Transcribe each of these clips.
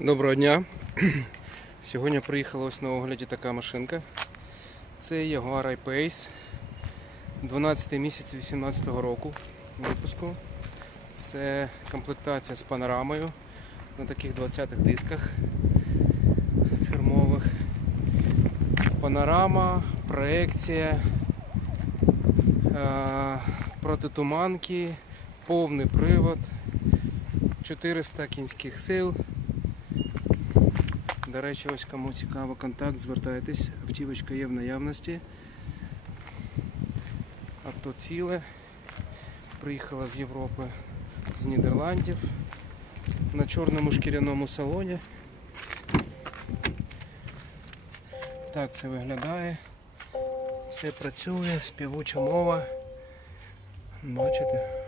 Доброго дня. Сьогодні приїхала ось на огляді така машинка. Це Jaguar I-Pace 12 місяць 18 року випуску. Це комплектація з панорамою на таких 20-х дисках фірмових. Панорама, проекція, протитуманки, повний привод, 400 кінських сил. До речі, ось кому цікаво контакт, звертайтесь. Автівочка є в наявності. Авто ціле. Приїхала з Європи, з Нідерландів. На чорному шкіряному салоні. Так це виглядає. Все працює, співуча мова. Бачите?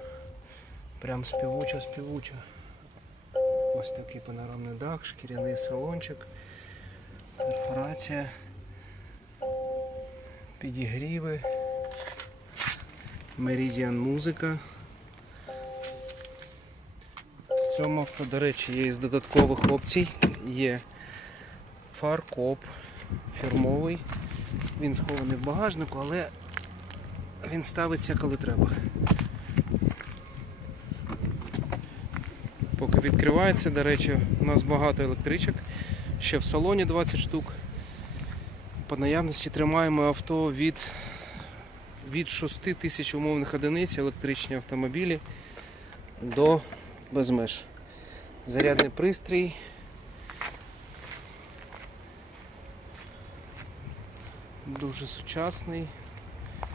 Прям співуча, співуча. Ось такий панорамний дах, шкіряний салончик, перфорація, підігріви, Meridian музика. В цьому авто, до речі, є із додаткових опцій. Є фаркоп фірмовий. Він схований в багажнику, але він ставиться коли треба. Поки відкривається, до речі, у нас багато електричок. Ще в салоні 20 штук. По наявності тримаємо авто від, від 6 тисяч умовних одиниць електричні автомобілі до без меж. Зарядний пристрій. Дуже сучасний,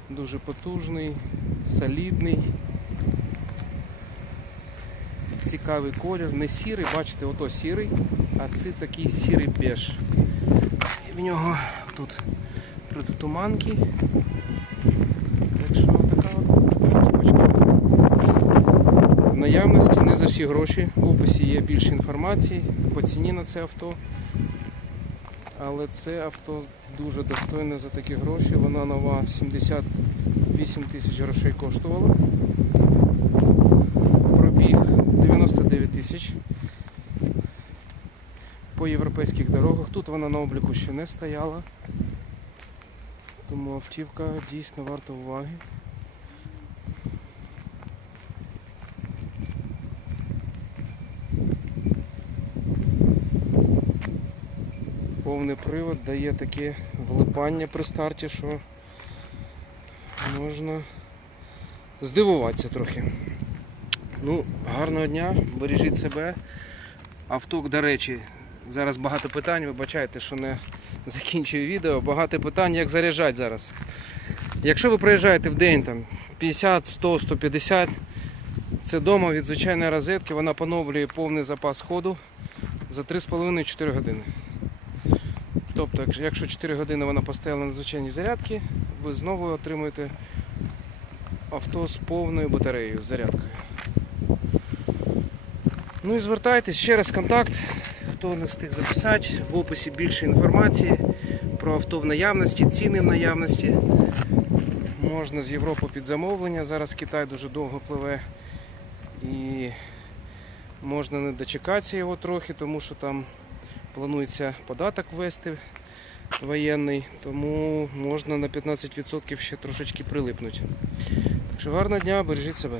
дуже потужний, солідний цікавий колір, не сірий, бачите, ото сірий, а це такий сірий беж. І в нього тут протитуманки. Так така от. В наявності не за всі гроші. В описі є більше інформації по ціні на це авто. Але це авто дуже достойне за такі гроші. Вона нова 78 тисяч грошей коштувала тисяч по європейських дорогах. Тут вона на обліку ще не стояла, тому автівка дійсно варта уваги. Повний привод дає таке влипання при старті, що можна здивуватися трохи. Ну, гарного дня, бережіть себе. Авто, до речі, зараз багато питань, вибачайте, що не закінчую відео. Багато питань, як заряджати зараз. Якщо ви приїжджаєте в день там 50, 100, 150, це вдома від звичайної розетки, вона поновлює повний запас ходу за 3,5-4 години. Тобто, якщо- якщо 4 години вона постояла на звичайній зарядці, ви знову отримуєте авто з повною батареєю, з зарядкою. Ну і звертайтесь ще раз контакт. Хто не встиг записати, в описі більше інформації про авто в наявності, ціни в наявності. Можна з Європи під замовлення. Зараз Китай дуже довго пливе і можна не дочекатися його трохи, тому що там планується податок ввести воєнний, тому можна на 15% ще трошечки прилипнути. Так що гарного дня, бережіть себе.